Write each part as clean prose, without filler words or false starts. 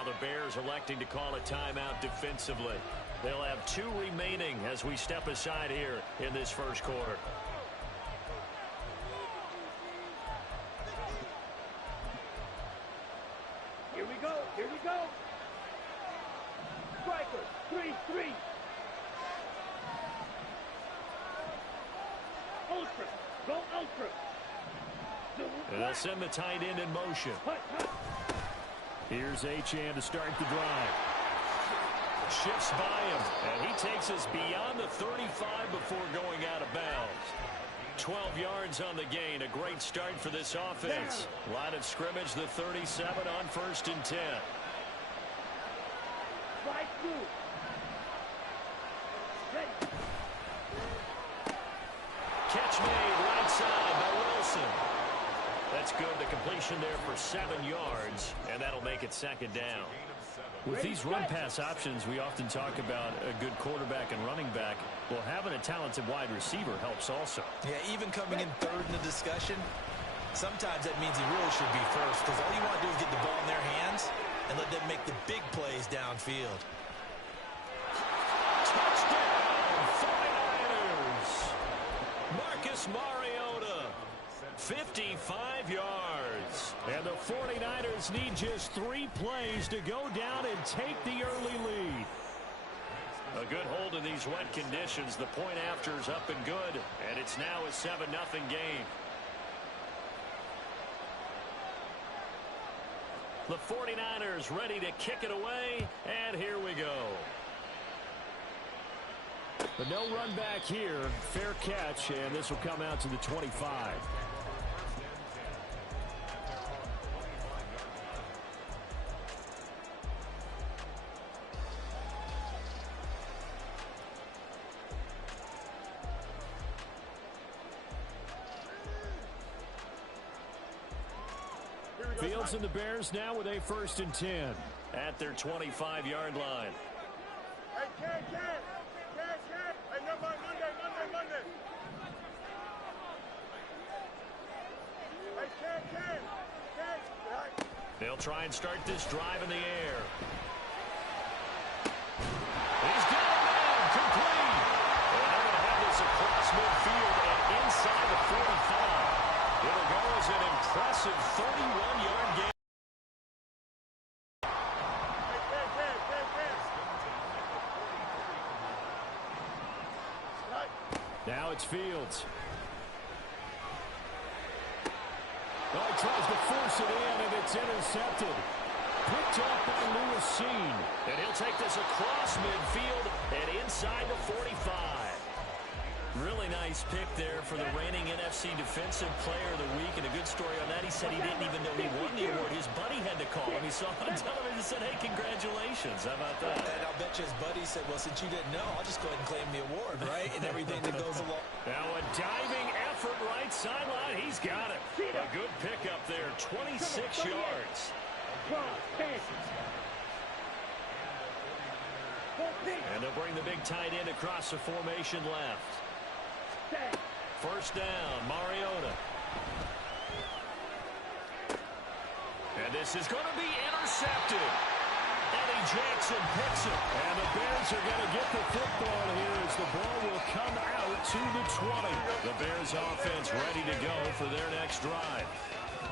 Now the Bears electing to call a timeout defensively. They'll have 2 remaining as we step aside here in this first quarter. Here we go. Here we go. Striker, 3-3. Ultra. Go ultra. And they'll send the tight end in motion. Here's Achane to start the drive. Shifts by him, and he takes us beyond the 35 before going out of bounds. 12 yards on the gain. A great start for this offense. Line of scrimmage, the 37 on 1st and 10. Right through. Ready. Catch made right side by Wilson. That's good. The completion there for 7 yards, and that'll make it 2nd down. With these run-pass options, we often talk about a good quarterback and running back. Well, having a talented wide receiver helps also. Yeah, even coming in 3rd in the discussion, sometimes that means he really should be first, because all you want to do is get the ball in their hands and let them make the big plays downfield. Touchdown, 49ers! Marcus Mariota, 55 yards. And the 49ers need just 3 plays to go down and take the early lead. A good hold in these wet conditions. The point after is up and good, and it's now a 7-0 game. The 49ers ready to kick it away, and here we go. But no run back here. Fair catch, and this will come out to the 25. Fields and the Bears now with a 1st and 10 at their 25-yard line. Hey, Ken. Hey, no, Monday. Hey, Ken. They'll try and start this drive in the air. He's got a man, complete. And they're going to have this across midfield and inside the 45. It'll go as an impressive 31-yard gain. Now it's Fields. Oh, he tries to force it in, and it's intercepted. Picked up by Lewis. And he'll take this across midfield and inside the 45. Really nice pick there for the reigning NFC Defensive Player of the Week, and a good story on that. He said he didn't even know he won the award. His buddy had to call him. He saw him on television and said, hey, congratulations. How about that? And I'll bet you his buddy said, well, since you didn't know, I'll just go ahead and claim the award, right? And everything that goes along. Now a diving effort right sideline. He's got it. A good pickup there, 26 yards. And they'll bring the big tight end across the formation left. 1st down, Mariota. And this is going to be intercepted. Eddie Jackson picks it. And the Bears are going to get the football here as the ball will come out to the 20. The Bears offense ready to go for their next drive.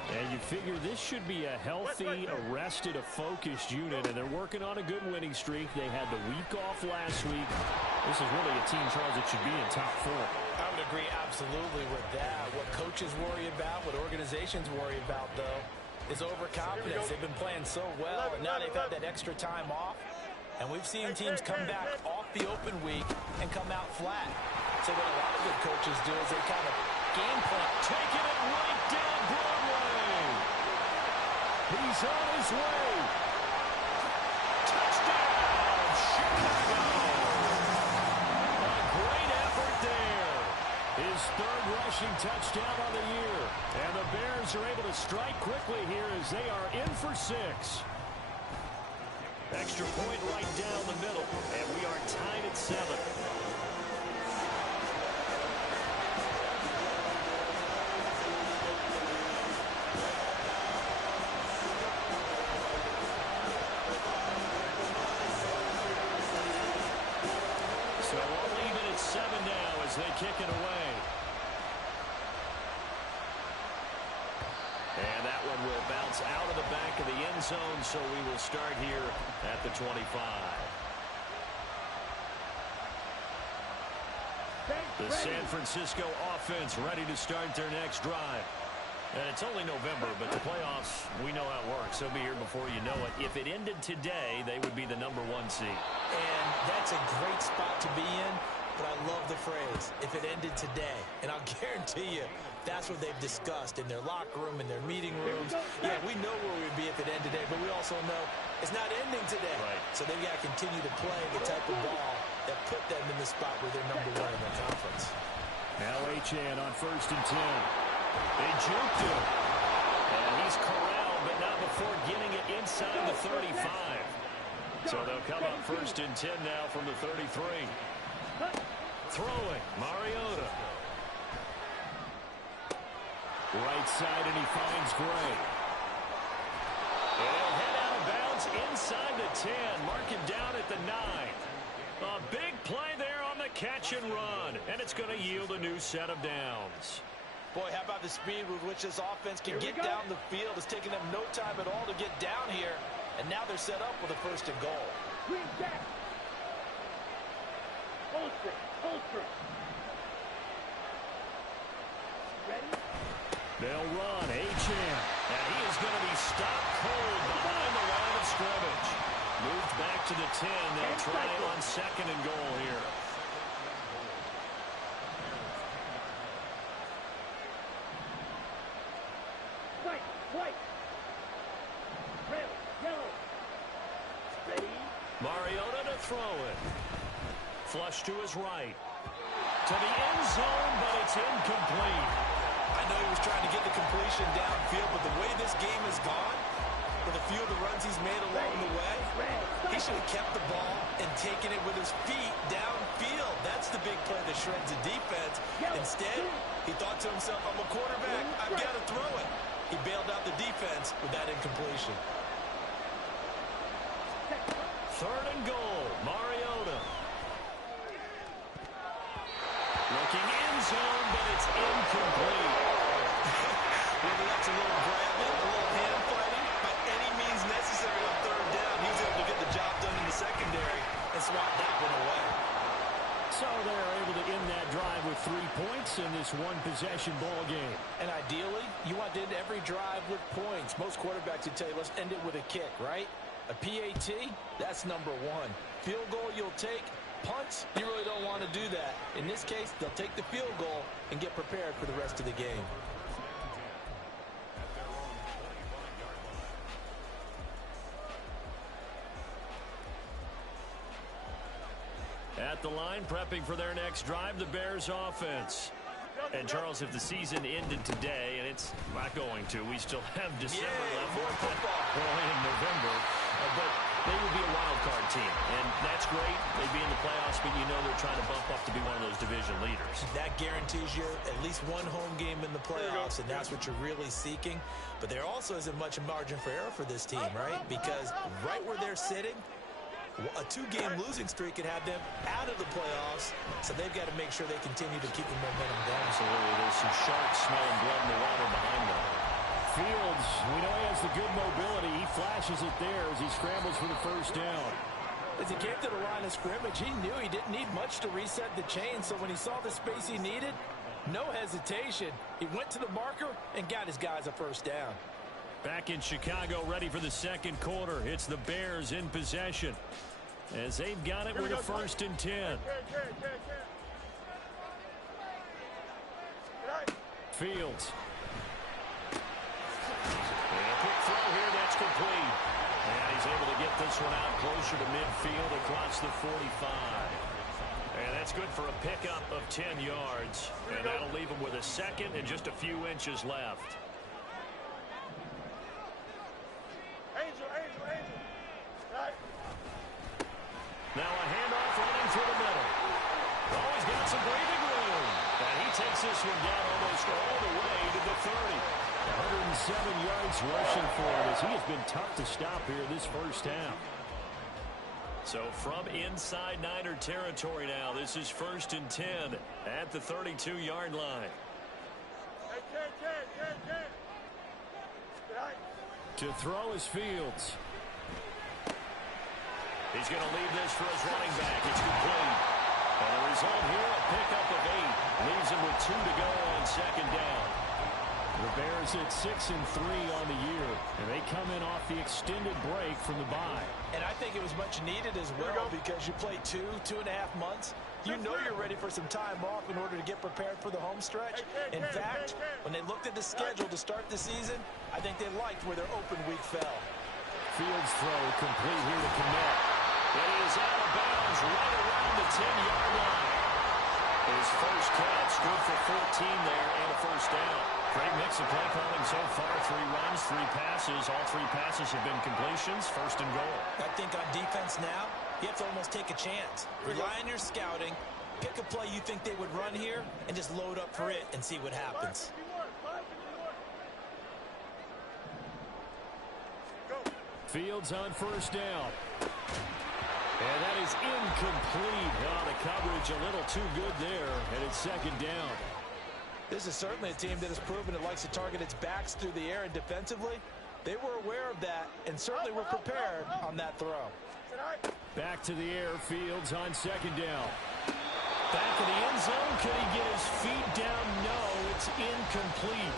And you figure this should be a healthy, arrested, a focused unit, and they're working on a good winning streak. They had the week off last week. This is really a team, Charles, that should be in top 4. I would agree absolutely with that. What coaches worry about, what organizations worry about, though, is overconfidence. They've been playing so well, and now they've had that extra time off. And we've seen teams come back off the open week and come out flat. So what a lot of good coaches do is they kind of game plan. Taking it right down Broadway. He's on his way. Touchdown, Chicago. A great effort there. His 3rd rushing touchdown on the year. And the Bears are able to strike quickly here as they are in for 6. Extra point right down the middle. And we are tied at 7. taken away. And that one will bounce out of the back of the end zone, so we will start here at the 25. The San Francisco offense ready to start their next drive. And it's only November, but the playoffs, we know how it works. They'll be here before you know it. If it ended today, they would be the #1 seed. And that's a great spot to be in, but I love the phrase, if it ended today. And I'll guarantee you, that's what they've discussed in their locker room, in their meeting rooms. Yeah, we know where we'd be if it ended today, but we also know it's not ending today. Right. So they've got to continue to play the type of ball that put them in the spot where they're #1 in their conference. Now Achane on 1st and 10. They juked him. And he's corralled, but not before getting it inside the 35. So they'll come up 1st and 10 now from the 33. Throwing, Mariota. Right side, and he finds Gray. And he'll head out of bounds inside the 10. Mark him down at the 9. A big play there on the catch and run. And it's going to yield a new set of downs. Boy, how about the speed with which this offense can get down the field. It's taken them no time at all to get down here. And now they're set up with a 1st and goal. Green back. Holster. Ready? They'll run, Achane. And he is going to be stopped cold behind the line of scrimmage. Moved back to the 10. They'll try it on 2nd and goal here. White. Red, yellow. Ready? Mariota to throw it. Flush to his right. To the end zone, but it's incomplete. I know he was trying to get the completion downfield, but the way this game has gone, with a few of the runs he's made along the way, he should have kept the ball and taken it with his feet downfield. That's the big play that shreds the defense. Instead, he thought to himself, I'm a quarterback, I've got to throw it. He bailed out the defense with that incompletion. 3rd and goal, Mariota. Looking end zone, but it's incomplete. Whether that's a little grabbing, a little hand fighting, by any means necessary on 3rd down, he was able to get the job done in the secondary and swat that one away. So they're able to end that drive with 3 points in this one-possession ball game. And ideally, you want to end every drive with points. Most quarterbacks would tell you, let's end it with a kick, right? A PAT, that's #1. Field goal you'll take. Punts, you really don't want to do that. In this case, they'll take the field goal and get prepared for the rest of the game. At the line, prepping for their next drive, the Bears offense. And, Charles, if the season ended today, and it's not going to, we still have December left. More football. Well, in November. But they would be a wild card team. And that's great. They'd be in the playoffs, but you know they're trying to bump up to be one of those division leaders. That guarantees you at least one home game in the playoffs, and that's what you're really seeking. But there also isn't much margin for error for this team, right? Because right where they're sitting, a 2-game losing streak could have them out of the playoffs, so they've got to make sure they continue to keep the momentum going. Absolutely. There's some sharks smelling blood in the water behind them. Fields, we know he has the good mobility. He flashes it there as he scrambles for the 1st down. As he came to the line of scrimmage, he knew he didn't need much to reset the chain, so when he saw the space he needed, no hesitation. He went to the marker and got his guys a 1st down. Back in Chicago, ready for the 2nd quarter. It's the Bears in possession as they've got it with a 1st and 10. Fields. And a quick throw here, that's complete. And he's able to get this one out closer to midfield across the 45. And that's good for a pickup of 10 yards. And that'll leave him with a 2nd and just a few inches left. Now a handoff running through the middle. Oh, he's got some breathing room. And he takes this one down almost all the way to the 30. 107 yards rushing for him as he has been tough to stop here this 1st half. So from inside Niner territory now, this is 1st and 10 at the 32-yard line. Hey, Ken. To throw is Fields. He's going to leave this for his running back. It's complete. And the result here, a pickup of 8. Leaves him with 2 to go on 2nd down. The Bears at 6-3 on the year, and they come in off the extended break from the bye. And I think it was much needed as well because you play 2.5 months. You know you're ready for some time off in order to get prepared for the home stretch. In fact, when they looked at the schedule to start the season, I think they liked where their open week fell. Fields throw complete here to connect. It is out of bounds right around the 10-yard line. His first catch, good for 14 there and a first down. Great mix of play calling so far. 3 runs, 3 passes. All 3 passes have been completions. 1st and goal. I think on defense now, you have to almost take a chance. Rely on your scouting. Pick a play you think they would run here and just load up for it and see what happens. Fields on 1st down. And that is incomplete. Oh, the coverage a little too good there, and it's 2nd down. This is certainly a team that has proven it likes to target its backs through the air, and defensively, they were aware of that and certainly were prepared on that throw. Back to the air, Fields on 2nd down. Back in the end zone, could he get his feet down? No, it's incomplete.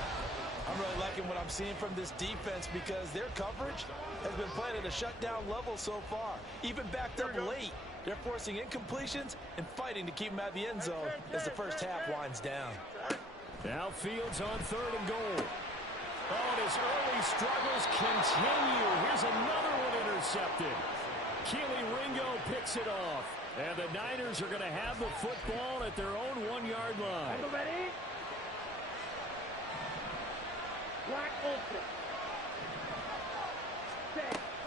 I'm really liking what I'm seeing from this defense because their coverage has been playing at a shutdown level so far. Even backed up late, they're forcing incompletions and fighting to keep them out of the end zone as the first half winds down. Now Fields on 3rd and goal. Oh, and his early struggles continue. Here's another one intercepted. Keely Ringo picks it off. And the Niners are going to have the football at their own 1-yard line. Ready? Black Ultra.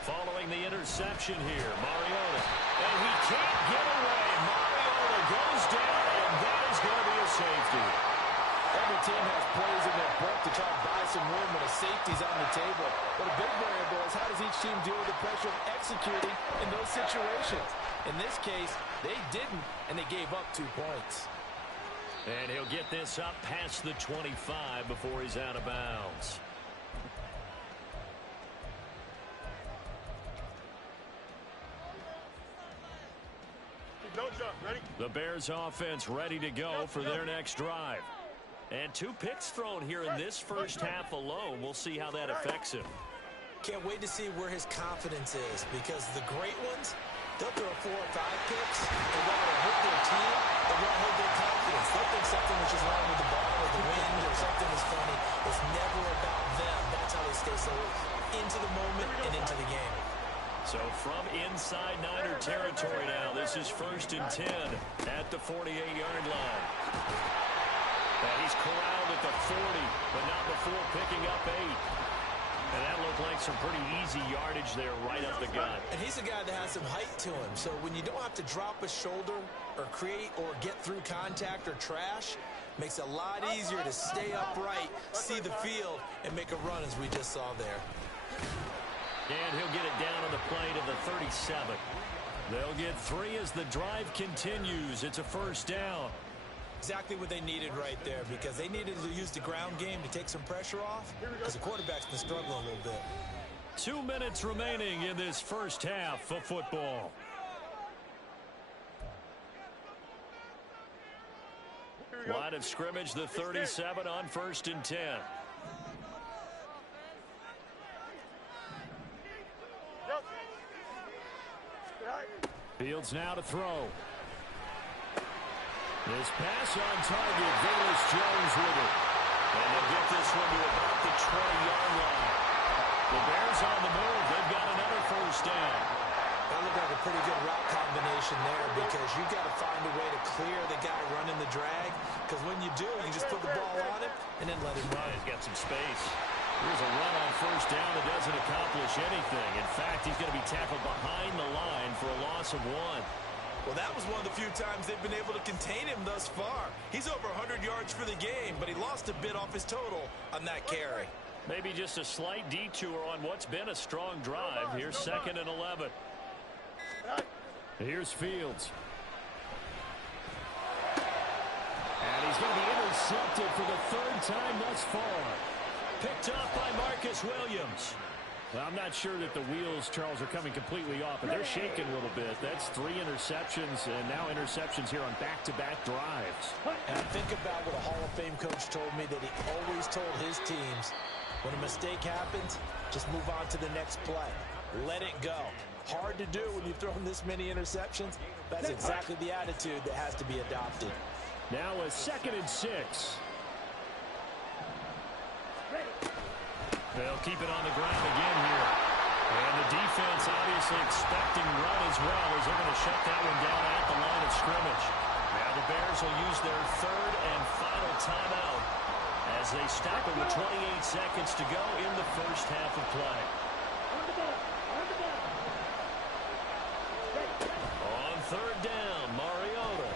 Following the interception here, Mariota. And he can't get away. Mariota goes down, and that is going to be a safety. Every team has plays in their book to try to buy some room when a safety's on the table. But a big variable is how does each team deal with the pressure of executing in those situations. In this case, they didn't, and they gave up 2 points. And he'll get this up past the 25 before he's out of bounds. Don't jump. Ready? The Bears offense ready to go for their next drive. And 2 picks thrown here in this first half alone. We'll see how that affects him. Can't wait to see where his confidence is because the great ones, they'll throw 4 or 5 picks. They'll want to hurt their team. They won't hold their confidence. They'll think something which is wrong with the ball or the wind or something is funny. It's never about them. That's how they stay so into the moment and into the game. So from inside Niner territory now, this is 1st and 10 at the 48-yard line. And he's corralled at the 40, but not before picking up 8. And that looked like some pretty easy yardage there right up the gut. And he's a guy that has some height to him. So when you don't have to drop a shoulder or create or get through contact or trash, makes it a lot easier to stay upright, see the field, and make a run as we just saw there. And he'll get it down on the play to the 37. They'll get 3 as the drive continues. It's a first down. Exactly what they needed right there because they needed to use the ground game to take some pressure off because the quarterback's been struggling a little bit. 2 minutes remaining in this first half of football. Line of scrimmage, the 37 on 1st and 10. Fields now to throw. This pass on target. Velus Jones with it. And they'll get this one to about the 20-yard line. The Bears on the move. They've got another first down. That looked like a pretty good route combination there because you've got to find a way to clear the guy running the drag. Because when you do, you just put the ball on him and then let him run. He's got some space. Here's a run on first down that doesn't accomplish anything. In fact, he's going to be tackled behind the line for a loss of 1. Well, that was one of the few times they've been able to contain him thus far. He's over 100 yards for the game, but he lost a bit off his total on that carry. Maybe just a slight detour on what's been a strong drive. Here's 2nd and 11. Here's Fields. And he's going to be intercepted for the third time thus far. Picked up by Marcus Williams. Well, I'm not sure that the wheels, Charles, are coming completely off, but they're shaking a little bit. That's 3 interceptions, and now interceptions here on back-to-back drives. And I think about what a Hall of Fame coach told me, that he always told his teams, when a mistake happens, just move on to the next play. Let it go. Hard to do when you've thrown this many interceptions. That's exactly the attitude that has to be adopted. Now a 2nd and 6. They'll keep it on the ground again here. And the defense obviously expecting run as well, as they're going to shut that one down at the line of scrimmage. Now the Bears will use their 3rd and final timeout as they stop it with 28 seconds to go in the first half of play. On 3rd down, Mariota.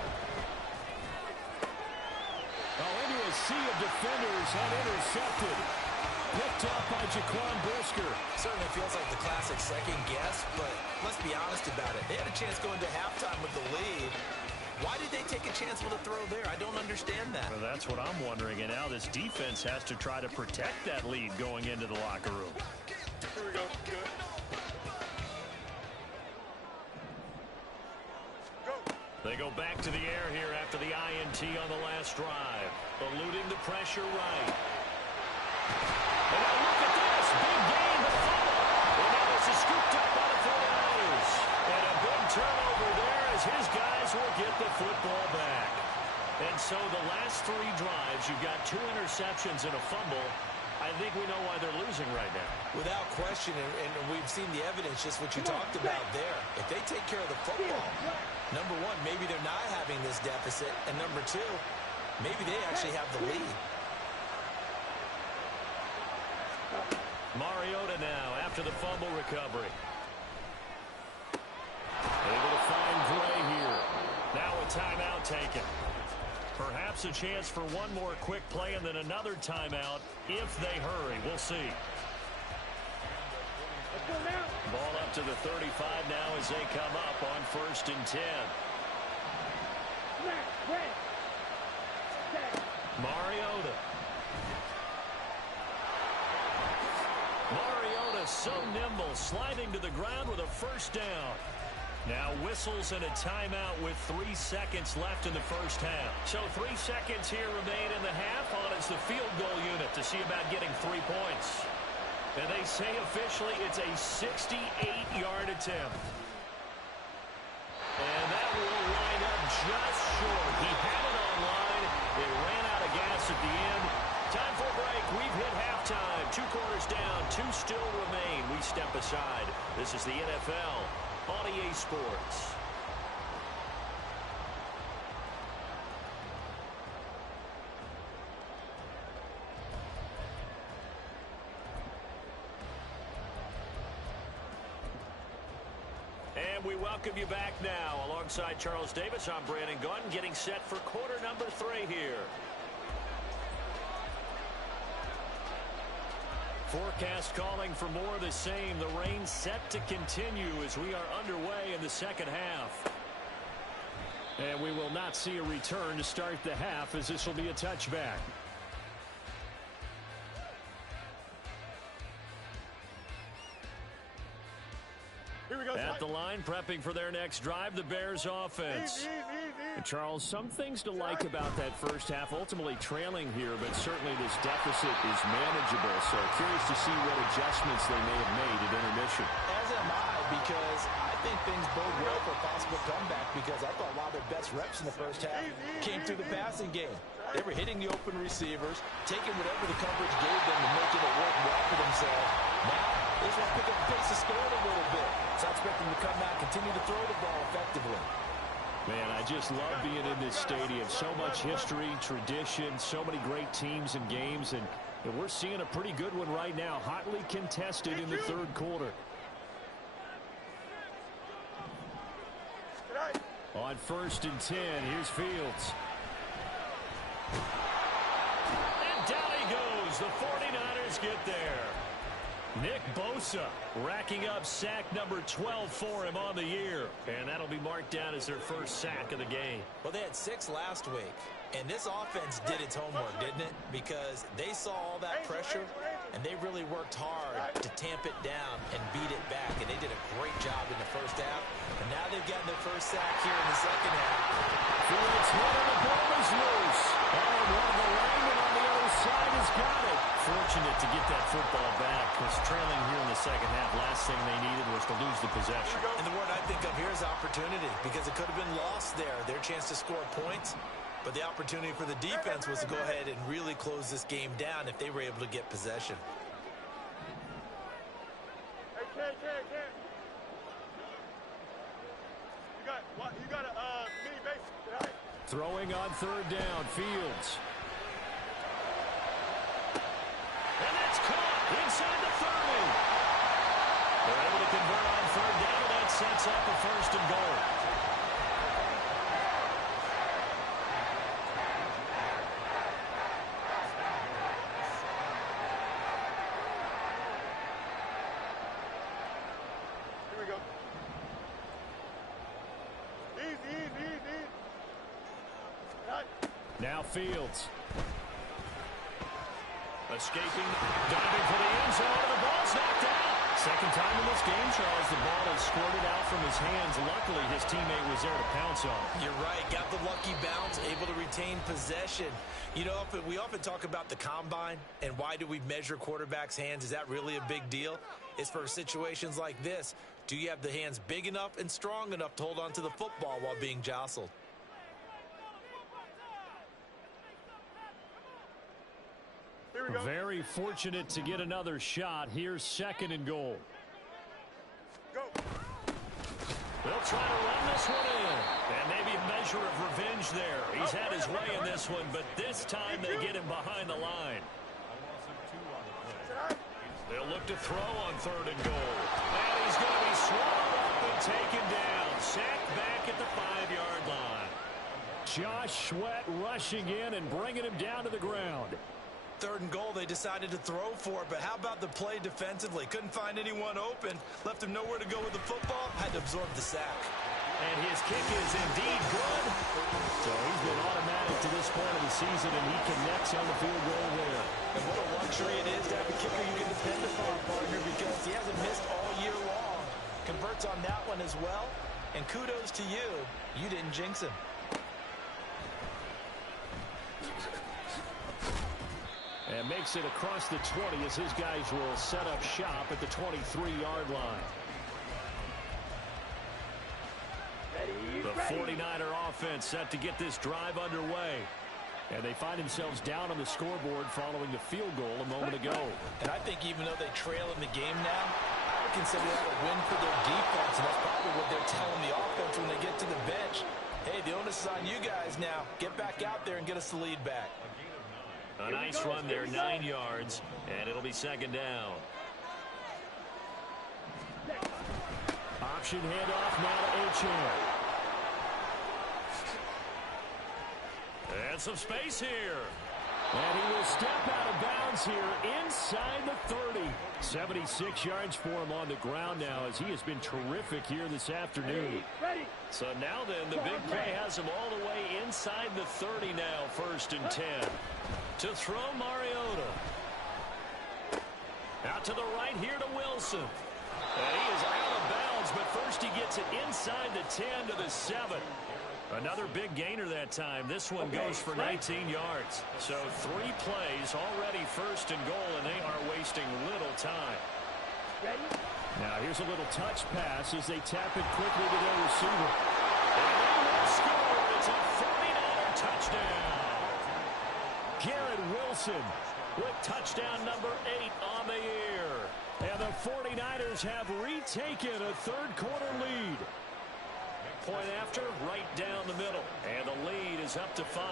Into a sea of defenders and intercepted. Picked up by Jaquan Brisker. Certainly feels like the classic second guess, but let's be honest about it. They had a chance going to halftime with the lead. Why did they take a chance with a throw there? I don't understand that. Well, that's what I'm wondering. And now this defense has to try to protect that lead going into the locker room. Here we go. Good. Go. They go back to the air here after the INT on the last drive. Eluding the pressure right. And now look at this. Big gain, but fumble. And now this is scooped up by the 49ers. And a big turnover there as his guys will get the football back. And so the last 3 drives, you've got 2 interceptions and a fumble. I think we know why they're losing right now. Without question, and we've seen the evidence, just what you talked about there. If they take care of the football, number 1, maybe they're not having this deficit. And number 2, maybe they actually have the lead. Mariota now after the fumble recovery. Able to find Gray here. Now a timeout taken. Perhaps a chance for one more quick play and then another timeout if they hurry. We'll see. Ball up to the 35 now as they come up on 1st and 10. Mariota. Mariota so nimble, sliding to the ground with a 1st down. Now whistles and a timeout with 3 seconds left in the first half. So 3 seconds here remain in the half on as the field goal unit to see about getting 3 points. And they say officially it's a 68-yard attempt. And that will line up just short. He had it on line. It ran out of gas at the end. Time for a break. We've hit halftime. 2 quarters down. 2 still remain. We step aside. This is the NFL on EA Sports. And we welcome you back now. Alongside Charles Davis, I'm Brandon Gunn, getting set for quarter number 3 here. Forecast calling for more of the same. The rain set to continue as we are underway in the second half. And we will not see a return to start the half, as this will be a touchback. Here we go. At the line, prepping for their next drive, the Bears offense. And Charles, some things to like about that first half, ultimately trailing here, but certainly this deficit is manageable. So curious to see what adjustments they may have made at intermission. As am I, because I think things bode well for a possible comeback, because I thought a lot of their best reps in the first half came through the passing game. They were hitting the open receivers, taking whatever the coverage gave them and making it work well for themselves. Now, they just want to pick up the pace of scoring a little bit. So I expect them to come out, continue to throw the ball effectively. Man, I just love being in this stadium. So much history, tradition, so many great teams and games, and we're seeing a pretty good one right now, hotly contested in the third quarter. On 1st and 10, here's Fields. And down he goes. The 49ers get there. Nick Bosa racking up sack number 12 for him on the year. And that'll be marked down as their first sack of the game. Well, they had 6 last week. And this offense did its homework, didn't it? Because they saw all that pressure, and they really worked hard to tamp it down and beat it back. And they did a great job in the first half. And now they've gotten their first sack here in the second half. Fields one, the ball is loose. And one of the linemen on the other side has got it. Fortunate to get that football back, because trailing here in the second half, last thing they needed was to lose the possession. And the word I think of here is opportunity, because it could have been lost there. Their chance to score points. But the opportunity for the defense was to go ahead and really close this game down if they were able to get possession. Hey, Ken. You got a mini base, right? Throwing on third down, Fields. And that's caught inside the 30. They're able to convert on third down, and that sets up a first and goal. Now Fields. Escaping, diving for the end zone, and the ball's knocked out. Second time in this game, Charles, the ball has squirted out from his hands. Luckily, his teammate was there to pounce on. You're right. Got the lucky bounce, able to retain possession. You know, we often talk about the combine and why do we measure quarterbacks' hands. Is that really a big deal? It's for situations like this. Do you have the hands big enough and strong enough to hold on to the football while being jostled? Very fortunate to get another shot. Here's second and goal. Go. They'll try to run this one in. And maybe a measure of revenge there. He's had his way in this one, but this time they get him behind the line. They'll look to throw on third and goal. And he's going to be swallowed up and taken down. Sacked back at the 5-yard line. Josh Sweat rushing in and bringing him down to the ground. Third and goal, they decided to throw for it, but how about the play defensively? Couldn't find anyone open, left him nowhere to go with the football, had to absorb the sack. And his kick is indeed good. So he's been automatic to this point of the season, and he connects on the field goal there. And what a luxury it is to have a kicker you can depend upon, partner, because he hasn't missed all year long. Converts on that one as well, and kudos to you. You didn't jinx him. And makes it across the 20 as his guys will set up shop at the 23-yard line. The 49er offense set to get this drive underway. And they find themselves down on the scoreboard following the field goal a moment ago. And I think even though they trail in the game now, I would consider that a win for their defense. And that's probably what they're telling the offense when they get to the bench. Hey, the onus is on you guys now. Get back out there and get us the lead back. A nice run there, 9 yards, and it'll be second down. Option handoff now to Achane. And some space here. And he will step out of bounds here inside the 30. 76 yards for him on the ground now as he has been terrific here this afternoon. So now then, the big play has him all the way inside the 30 now, first and 10. To throw Mariota. Out to the right here to Wilson. And he is out of bounds, but first he gets it inside the 10 to the 7. Another big gainer that time. This one goes for 19 yards. So 3 plays already first and goal, and they are wasting little time. Now here's a little touch pass as they tap it quickly to their receiver. And they will score. It's a 49er touchdown. Garrett Wilson with touchdown number 8 on the year. And the 49ers have retaken a third-quarter lead. Point after, right down the middle. And the lead is up to 5.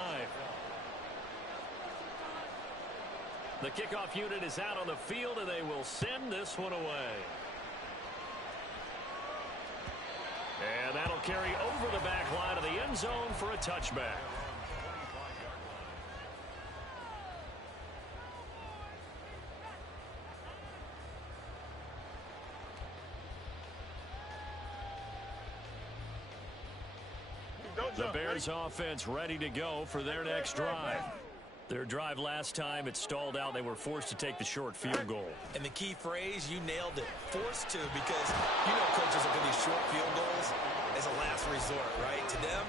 The kickoff unit is out on the field, and they will send this one away. And that'll carry over the back line of the end zone for a touchback. The Bears offense ready to go for their next drive. Their drive last time, it stalled out. They were forced to take the short field goal. And the key phrase, you nailed it. Forced to, because you know coaches look at these short field goals as a last resort, right? To them,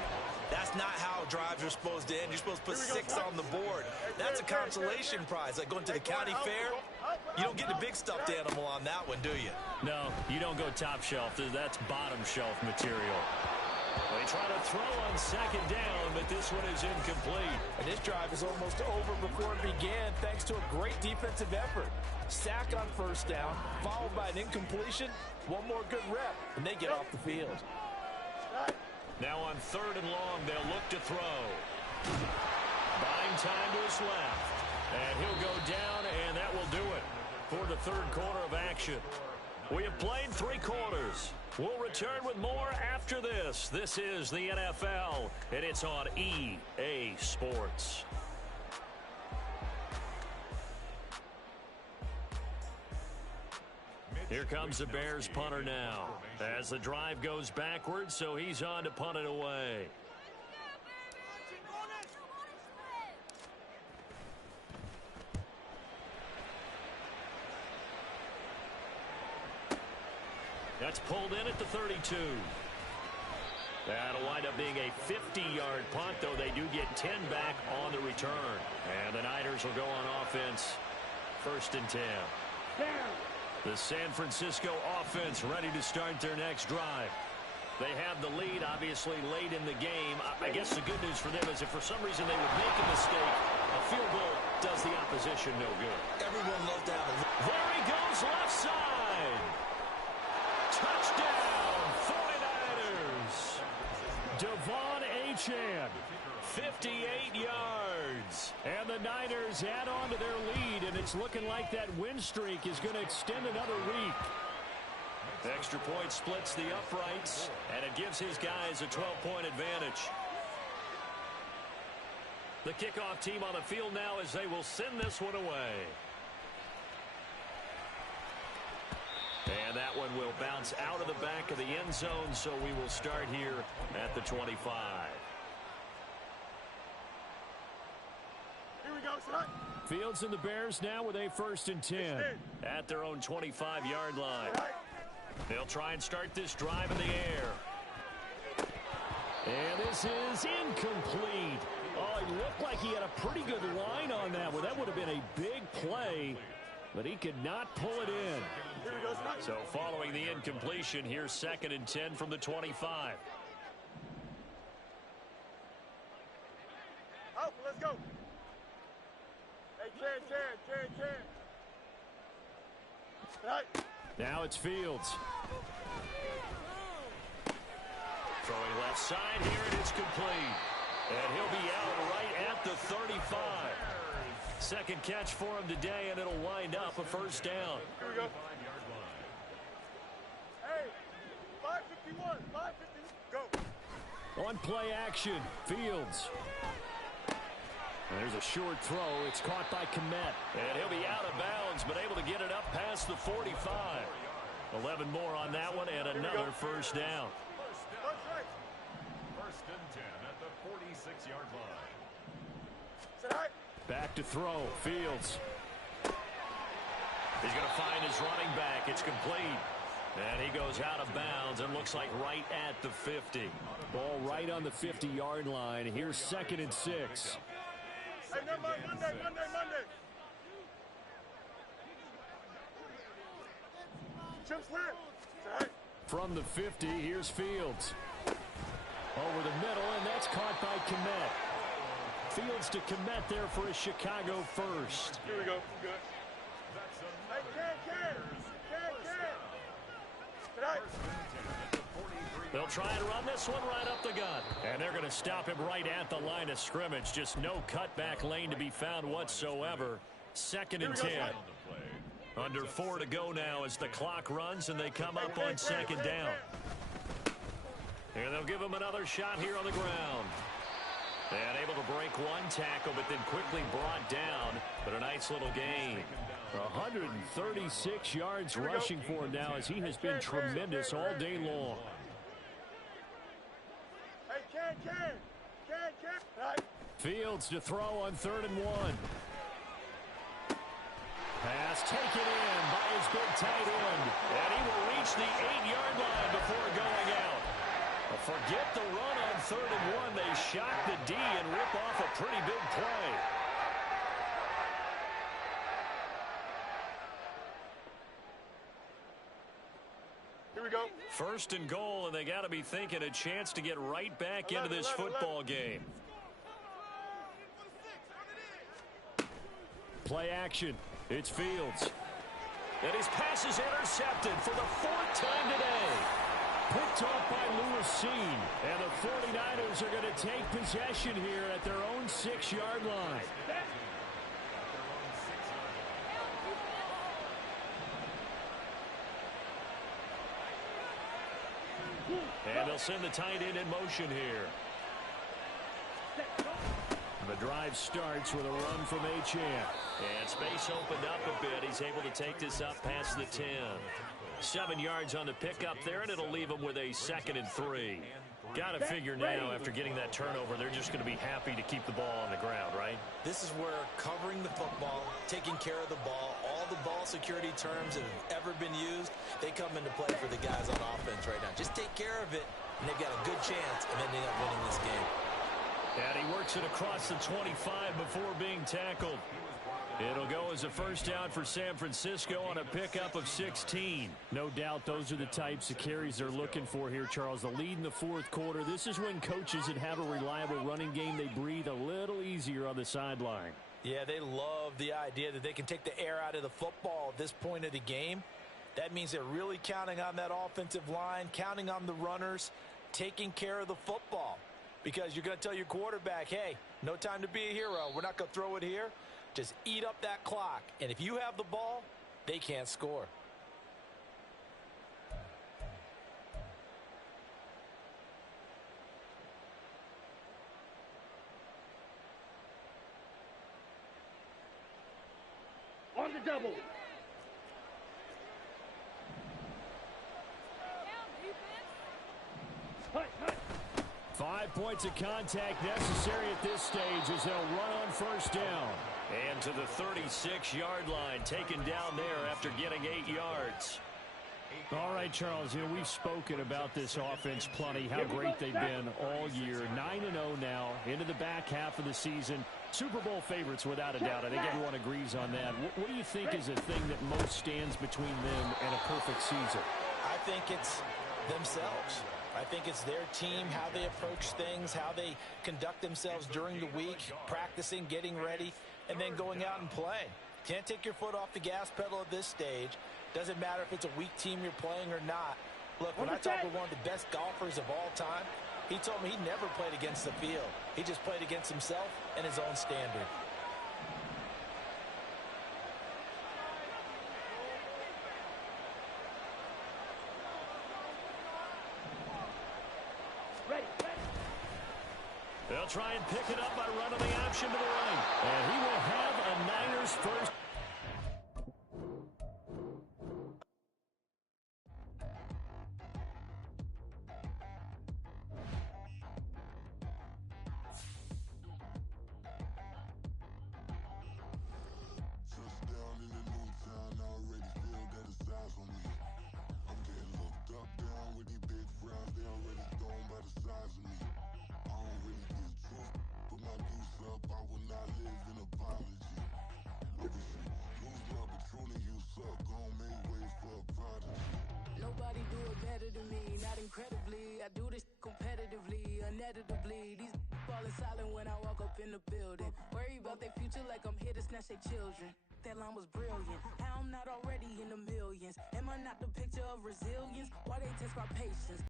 that's not how drives are supposed to end. You're supposed to put 6 on the board. That's a consolation prize. Like going to the county fair, you don't get the big stuffed animal on that one, do you? No, you don't go top shelf. That's bottom shelf material. They try to throw on second down, but this one is incomplete. And this drive is almost over before it began thanks to a great defensive effort. Sack on first down, followed by an incompletion. One more good rep, and they get off the field. Now on 3rd and long, they'll look to throw. Buying time to his left. And he'll go down, and that will do it for the 3rd quarter of action. We have played 3 quarters. We'll return with more after this. This is the NFL, and it's on EA Sports. Here comes the Bears punter now as the drive goes backwards, so he's on to punt it away. That's pulled in at the 32. That'll wind up being a 50-yard punt, though they do get 10 back on the return. And the Niners will go on offense. 1st and 10. The San Francisco offense ready to start their next drive. They have the lead, obviously, late in the game. I guess the good news for them is if for some reason they would make a mistake, a field goal does the opposition no good. Everyone loves to have a look. There he goes, left side. Touchdown, 49ers. Devon Achane, 58 yards. And the Niners add on to their lead, and it's looking like that win streak is going to extend another week. Extra point splits the uprights, and it gives his guys a 12-point advantage. The kickoff team on the field now as they will send this one away. And that one will bounce out of the back of the end zone, so we will start here at the 25. Here we go, son. Fields and the Bears now with a 1st and 10 at their own 25-yard line. They'll try and start this drive in the air. And this is incomplete. Oh, it looked like he had a pretty good line on that one. That would have been a big play, but he could not pull it in. So following the incompletion, here's 2nd and 10 from the 25. Out, let's go. Hey, Ken. Right. Now it's Fields. Throwing left side here, and it's complete. And he'll be out right at the 35. 2nd catch for him today, and it'll wind up a 1st down. Here we go. Hey, 551, go. On play action, Fields. And there's a short throw. It's caught by Kmet. And he'll be out of bounds, but able to get it up past the 45. 11 more on that one, and another 1st down. 1st and 10 at the 46-yard line. Sit high. Back to throw, Fields. He's going to find his running back. It's complete. And he goes out of bounds and looks like right at the 50. Ball right on the 50-yard line. Here's 2nd and 6. Hey, Monday. Chips left. Sit high. From the 50, here's Fields. Over the middle, and that's caught by Kmet. Fields to Kmet there for a Chicago 1st. Here we go. Good. Hey, Ken. Sit high. They'll try and run this one right up the gut. And they're going to stop him right at the line of scrimmage. Just no cutback lane to be found whatsoever. 2nd and 10. Under 4 to go now as the clock runs and they come up on 2nd down. And they'll give him another shot here on the ground. And able to break one tackle, but then quickly brought down. But a nice little gain. 136 yards rushing for him now as he has been tremendous all day long. Hey, Ken. Fields to throw on 3rd and 1. Pass taken in by his big tight end. And he will reach the 8-yard line before going out. Forget the run on 3rd and 1. They shock the D and rip off a pretty big play. Here we go. 1st and goal, and they got to be thinking a chance to get right back into this football game. Play action. It's Fields. And his pass is intercepted for the 4th time today. Picked off by Lewis Seen. And the 49ers are going to take possession here at their own 6-yard line. And they'll send the tight end in motion here. The drive starts with a run from Achane. And space opened up a bit. He's able to take this up past the 10. 7 yards on the pickup there, and it'll leave him with a 2nd and 3. Got to figure now, after getting that turnover, they're just going to be happy to keep the ball on the ground, right? This is where covering the football, taking care of the ball, all the ball security terms that have ever been used, they come into play for the guys on offense right now. Just take care of it, and they've got a good chance of ending up winning this game. And he works it across the 25 before being tackled. It'll go as a first down for San Francisco on a pickup of 16. No doubt those are the types of carries they're looking for here, Charles. The lead in the 4th quarter. This is when coaches that have a reliable running game, they breathe a little easier on the sideline. Yeah, they love the idea that they can take the air out of the football at this point of the game. That means they're really counting on that offensive line, counting on the runners, taking care of the football. Because you're going to tell your quarterback, hey, no time to be a hero. We're not going to throw it here. Just eat up that clock. And if you have the ball, they can't score. On the double. 5 points of contact necessary at this stage as they'll run on first down. And to the 36-yard line, taken down there after getting 8 yards. All right, Charles, we've spoken about this offense plenty, how great they've been all year. 9-0 now, into the back half of the season. Super Bowl favorites, without a doubt. I think everyone agrees on that. What do you think is the thing that most stands between them and a perfect season? I think it's themselves. I think it's their team, how they approach things, how they conduct themselves during the week, practicing, getting ready, and then going out and playing. Can't take your foot off the gas pedal at this stage. Doesn't matter if it's a weak team you're playing or not. Look, when I talk with one of the best golfers of all time, he told me he never played against the field. He just played against himself and his own standard. They'll try and pick it up by running the option to the right. And he will have a Niners first. Incredibly, I do this competitively, uneditably. These falling silent when I walk up in the building. Worry about their future like I'm here to snatch their children. That line was brilliant. How I'm not already in the millions. Am I not the picture of resilience? Why they test my patience?